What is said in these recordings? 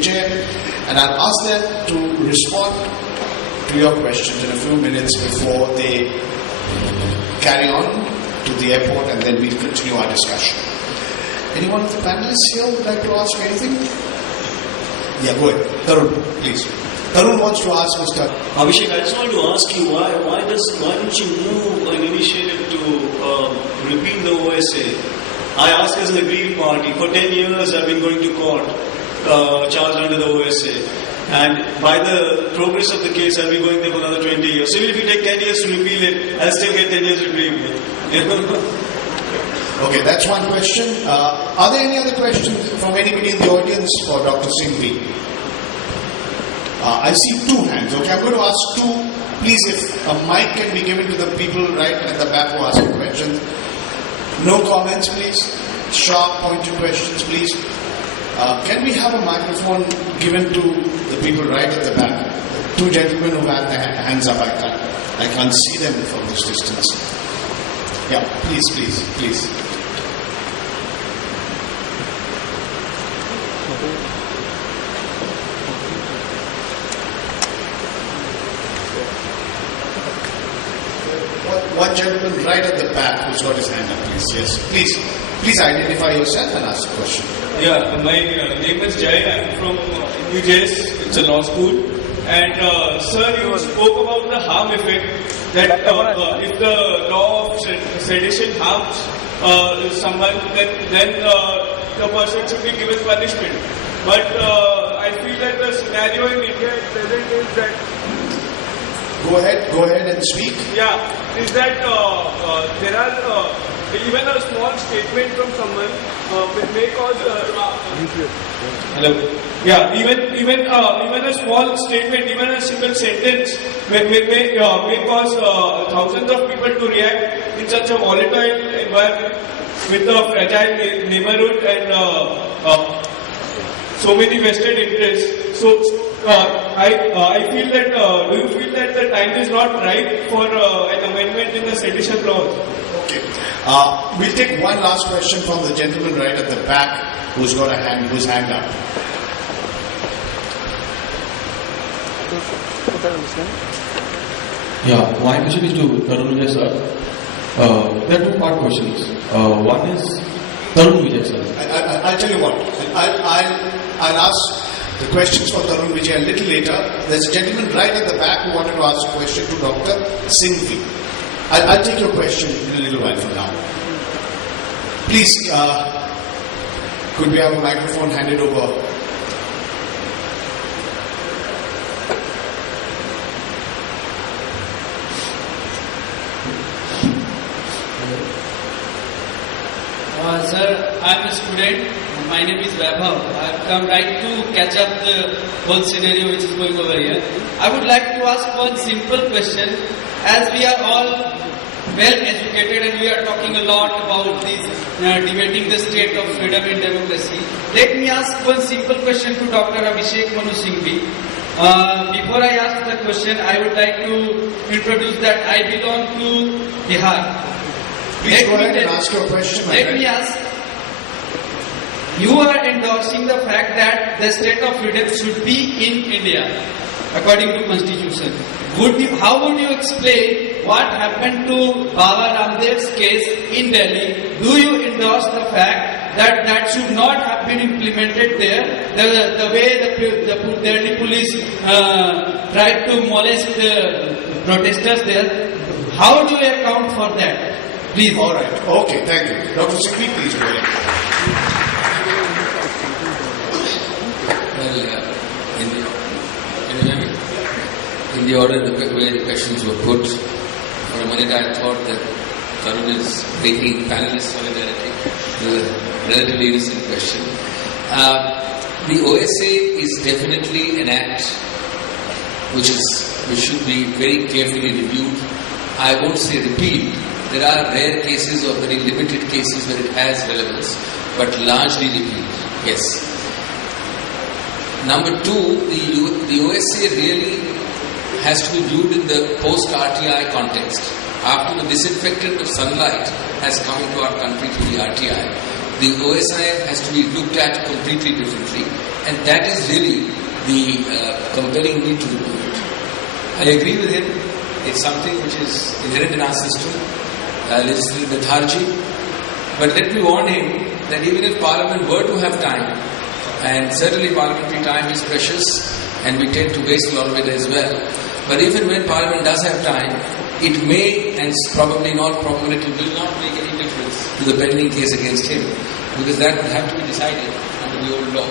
Vijay, and I'll ask them to respond to your questions in a few minutes before they carry on to the airport, and then we'll continue our discussion. Anyone of the panelists here would like to ask anything? Yeah, go ahead. Tarun, please. Tarun wants to ask Mr. Abhishek, I just want to ask you why don't you move an initiative to repeal the OSA? I ask as an aggrieved party. For 10 years I've been going to court, charged under the OSA. And by the progress of the case, I'll be going there for another 20 years. So even if you take 10 years to repeal it, I'll still get 10 years reprieve. Okay, that's one question. Are there any other questions from anybody in the audience for Dr. Singhvi? I see two hands. Okay, I'm going to ask two. Please, if a mic can be given to the people right at the back who are asking questions. No comments, please. Sharp, pointed questions, please. Can we have a microphone given to the people right at the back? Two gentlemen who have their hands up. I can't see them from this distance. Yeah, please. One gentleman right at the back who's got his hand up, please. Yes, please identify yourself and ask a question. Yeah, my name is Jay. I'm from Vijay. It's a law school. And sir, you spoke about the harm effect that if the law of sedition harms someone, then the person should be given punishment. But I feel that the scenario in India at present is that. Go ahead and speak. Yeah, is that there are even a small statement from someone may cause. Hello. Yeah, even a small statement, even a single sentence may cause thousands of people to react in such a volatile environment with a fragile neighborhood and so many vested interests. So I feel that. Do you feel that the time is not right for an amendment in the sedition laws? Okay. We'll take one last question from the gentleman right at the back who's hand up. Yeah, my question is to Tarun Vijay sir. There are two-part questions. One is Tarun Vijay sir. I'll tell you what. I'll ask the questions for Tarun Vijay a little later. There's a gentleman right at the back who wanted to ask a question to Dr. Singhvi. I'll take your question in a little while from now. Please, could we have a microphone handed over? Sir, I'm a student. My name is Vaibhav. I've come right to catch up the whole scenario which is going over here. I would like to ask one simple question. As we are all well educated and we are talking a lot about this, debating the state of freedom and democracy, let me ask one simple question to Dr. Abhishek Manu Singhvi. Before I ask the question, I would like to introduce that I belong to Bihar. Please go ahead and ask your question. Let me ask, you are endorsing the fact that the state of freedom should be in India, according to Constitution. How would you explain what happened to Baba Ramdev's case in Delhi? Do you endorse the fact that that should not have been implemented there? The way the Delhi police tried to molest the protesters there, how do you account for that? Please. All right. Okay, thank you. Dr. Singhvi, please go ahead. In the order the way the questions were put, for a minute I thought that Tarun is breaking panelist solidarity. It was a relatively innocent question. The OSA is definitely an act which should be very carefully reviewed. I won't say repealed. There are rare cases or very limited cases where it has relevance, but largely repealed. Yes. Number two, the OSA really has to be viewed in the post-RTI context. After the disinfectant of sunlight has come into our country through the RTI, the OSI has to be looked at completely differently. And that is really the compelling need to do it. I agree with him. It's something which is inherent in our system, legislative lethargy. But let me warn him that even if Parliament were to have time, and certainly parliamentary time is precious, and we tend to waste a lot of it as well. But even when Parliament does have time, it may, and probably not, probability will not make any difference to the pending case against him, because that will have to be decided under the old law.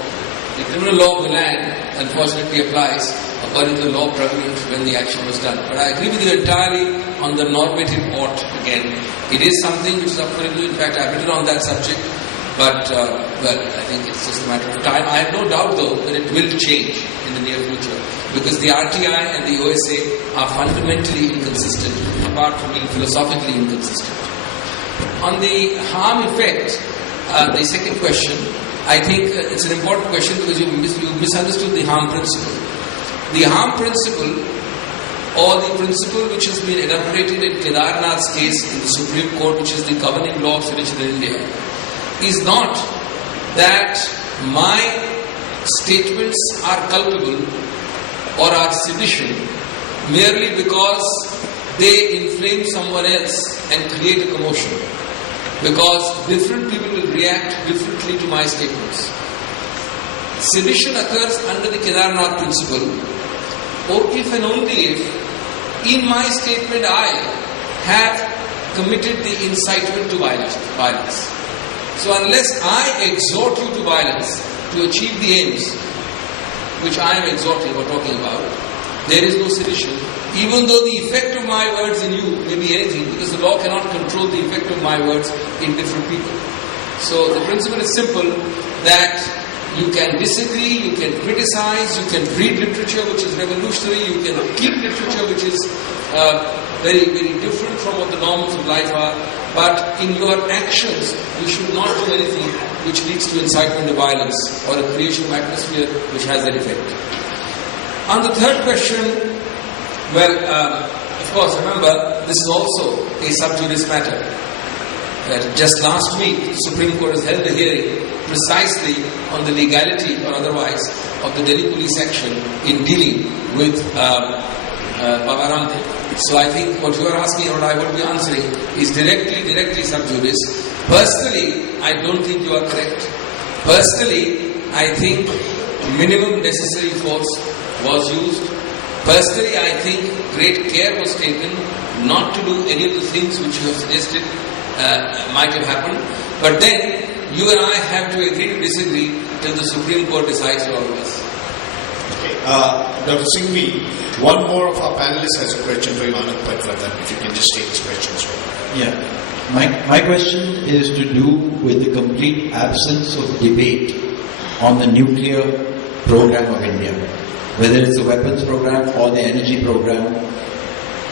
The criminal law of the land, unfortunately, applies according to the law prevalent when the action was done. But I agree with you entirely on the normative ought again. It is something which is up for review. In fact, I've written on that subject. But, I think it's just a matter of time. I have no doubt, though, that it will change in the near future. Because the RTI and the OSA are fundamentally inconsistent, apart from being philosophically inconsistent. On the harm effect, the second question, I think it's an important question because you misunderstood the harm principle. The harm principle, or the principle which has been elaborated in Kedarnath's case in the Supreme Court, which is the governing law of sedition in India, is not that my statements are culpable or are sedition merely because they inflame someone else and create a commotion. Because different people will react differently to my statements. Sedition occurs under the Kedarnath principle, or if and only if in my statement I have committed the incitement to violence. So unless I exhort you to violence to achieve the aims which I am exhorting or talking about, there is no sedition, even though the effect of my words in you may be anything, because the law cannot control the effect of my words in different people. So the principle is simple, that you can disagree, you can criticize, you can read literature which is revolutionary, you can keep literature which is very, very different from what the norms of life are, but in your actions you should not do anything which leads to incitement to violence or a creation of atmosphere which has that effect. On the third question, of course, remember, this is also a sub judice matter. That just last week, the Supreme Court has held a hearing precisely on the legality or otherwise of the Delhi police action in dealing with Baba Ramdev. So I think what you are asking and what I would be answering is directly sub judice. Personally, I don't think you are correct. Personally, I think minimum necessary force was used. Personally, I think great care was taken not to do any of the things which you have suggested might have happened. But then, you and I have to agree to disagree till the Supreme Court decides for all of us. Okay. Dr. Singhvi, one more of our panelists has a question for you, Anand Patwardhan, if you can just take his questions. Yeah. My question is to do with the complete absence of debate on the nuclear program of India. Whether it's the weapons program or the energy program,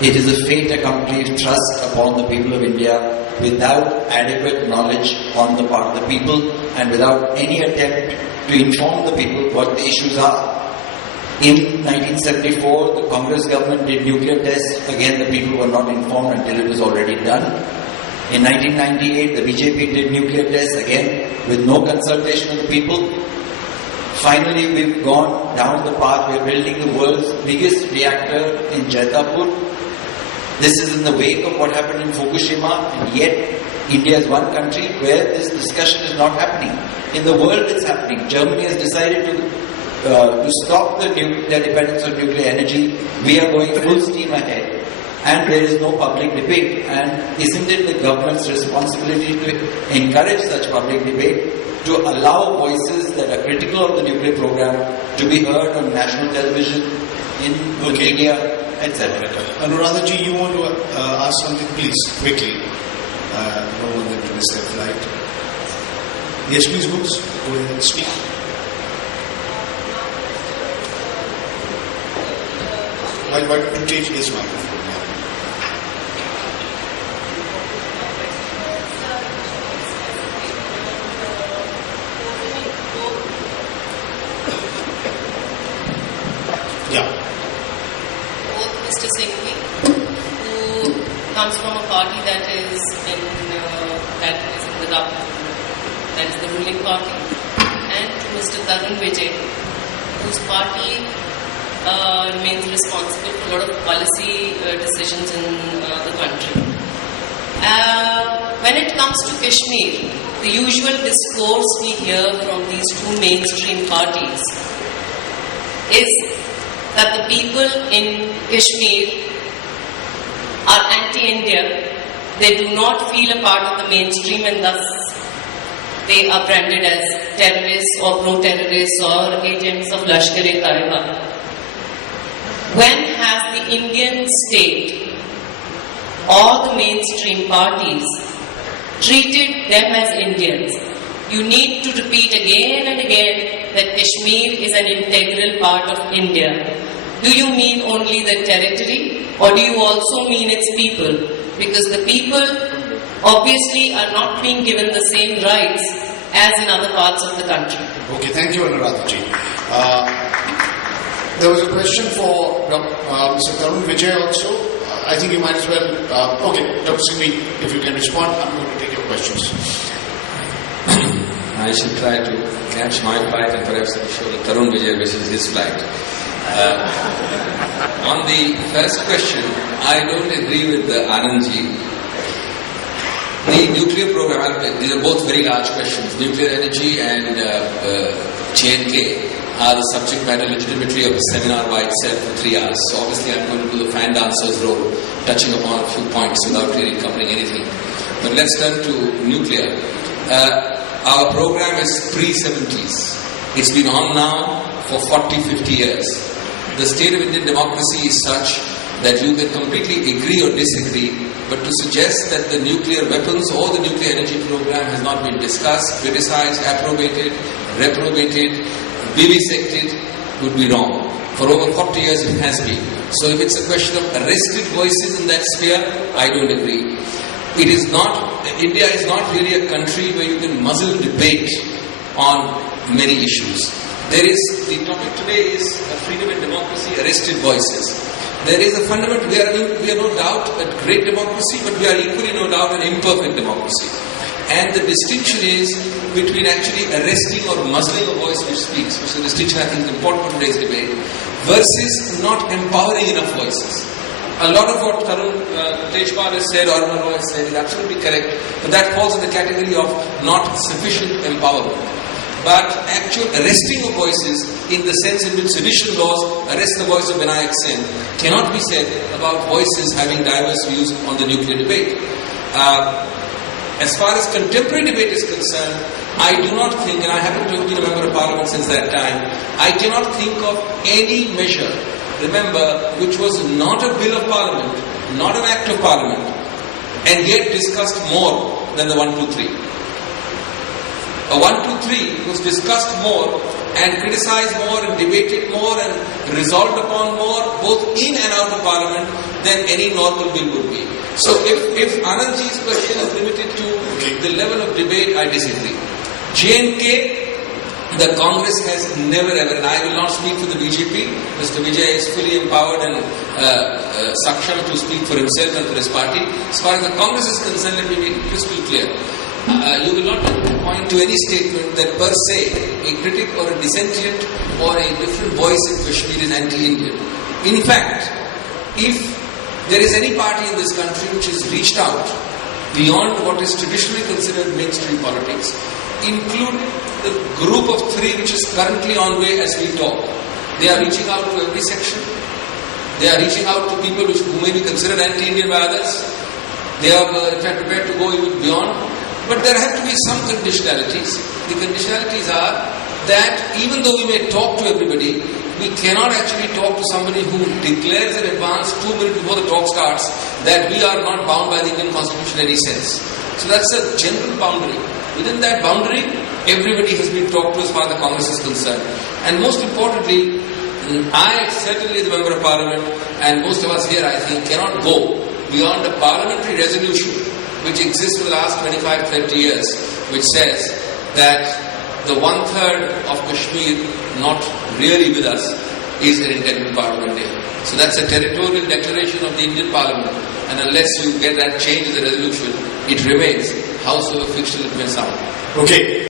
it is a fait accompli thrust upon the people of India without adequate knowledge on the part of the people and without any attempt to inform the people what the issues are. In 1974, the Congress government did nuclear tests. Again, the people were not informed until it was already done. In 1998, the BJP did nuclear tests, again, with no consultation of the people. Finally, we've gone down the path. We're building the world's biggest reactor in Jaitapur. This is in the wake of what happened in Fukushima, and yet India is one country where this discussion is not happening. In the world, it's happening. Germany has decided to stop their dependence on nuclear energy. We are going full steam ahead. And there is no public debate. And isn't it the government's responsibility to encourage such public debate, to allow voices that are critical of the nuclear program to be heard on national television, in media, etc.? Anuradhaji, you want to ask something, please, quickly. Don't want them to miss their flight. Yes, please, Books. Go ahead and speak. Why don't you change his microphone? Yeah. Both Mr. Singhvi, who comes from a party that is in the government, that is the ruling party, and to Mr. Tarun Vijay, whose party remains responsible for a lot of policy decisions in the country. When it comes to Kashmir, the usual discourse we hear from these two mainstream parties is that the people in Kashmir are anti-India. They do not feel a part of the mainstream and thus they are branded as terrorists or pro-terrorists or agents of Lashkar-e-Taiba. When has the Indian state or the mainstream parties treated them as Indians? You need to repeat again and again that Kashmir is an integral part of India. Do you mean only the territory or do you also mean its people? Because the people obviously are not being given the same rights as in other parts of the country. Okay, thank you, Anuradha ji. There was a question for Mr. Tarun Vijay also. I think you might as well. Okay, Dr. Singhvi, if you can respond, I'm going to take your questions. I should try to catch my flight and perhaps show the Tarun Vijay which is his flight. On the first question, I don't agree with the Anandji. The nuclear program, these are both very large questions. Nuclear energy and J&K are the subject matter legitimately of the seminar by itself for 3 hours. So obviously I'm going to do the fan dancer's role, touching upon a few points without really covering anything. But let's turn to nuclear. Our program is pre-70s. It's been on now for 40, 50 years. The state of Indian democracy is such that you can completely agree or disagree, but to suggest that the nuclear weapons or the nuclear energy program has not been discussed, criticized, approbated, reprobated, vivisected would be wrong. For over 40 years it has been. So if it's a question of arrested voices in that sphere, I don't agree. It is not, India is not really a country where you can muzzle debate on many issues. There is, the topic today is freedom and democracy, arrested voices. There is a fundamental, we are no doubt a great democracy, but we are equally no doubt an imperfect democracy. And the distinction is between actually arresting or muzzling a voice which speaks, which is a distinction I think is important for today's debate, versus not empowering enough voices. A lot of what Tarun Tejpal has said or Arun has said is absolutely correct, but that falls in the category of not sufficient empowerment. But actual arresting of voices in the sense in which sedition laws arrest the voice of Vinayak Sen cannot be said about voices having diverse views on the nuclear debate. As far as contemporary debate is concerned, I do not think, and I happen to have been a member of parliament since that time, I cannot think of any measure, remember, which was not a bill of parliament, not an act of parliament, and yet discussed more than the 123. A 123 was discussed more and criticized more and debated more and resolved upon more, both in and out of parliament, than any normal bill would be. So if Anandji's question is limited to the level of debate, I disagree. J&K, the Congress has never ever, and I will not speak for the BJP, Mr. Vijay is fully empowered and saksham to speak for himself and for his party. As far as the Congress is concerned, let me make it crystal clear. You will not point to any statement that per se a critic or a dissentient or a different voice in Kashmir is anti-Indian. In fact, if there is any party in this country which has reached out beyond what is traditionally considered mainstream politics, include the group of 3 which is currently on way as we talk. They are reaching out to every section. They are reaching out to people who may be considered anti-Indian by others. They are in fact prepared to go even beyond. But there have to be some conditionalities. The conditionalities are that even though we may talk to everybody, we cannot actually talk to somebody who declares in advance 2 minutes before the talk starts that we are not bound by the Indian Constitution in any sense. So that's a general boundary. Within that boundary, everybody has been talked to as far as the Congress is concerned. And most importantly, I certainly as a member of parliament, and most of us here I think, cannot go beyond a parliamentary resolution which exists for the last 25-30 years, which says that the 1/3 of Kashmir not really with us is an integral part of India. So that's a territorial declaration of the Indian Parliament, and unless you get that change in the resolution, it remains, howsoever fictional it may sound. Okay.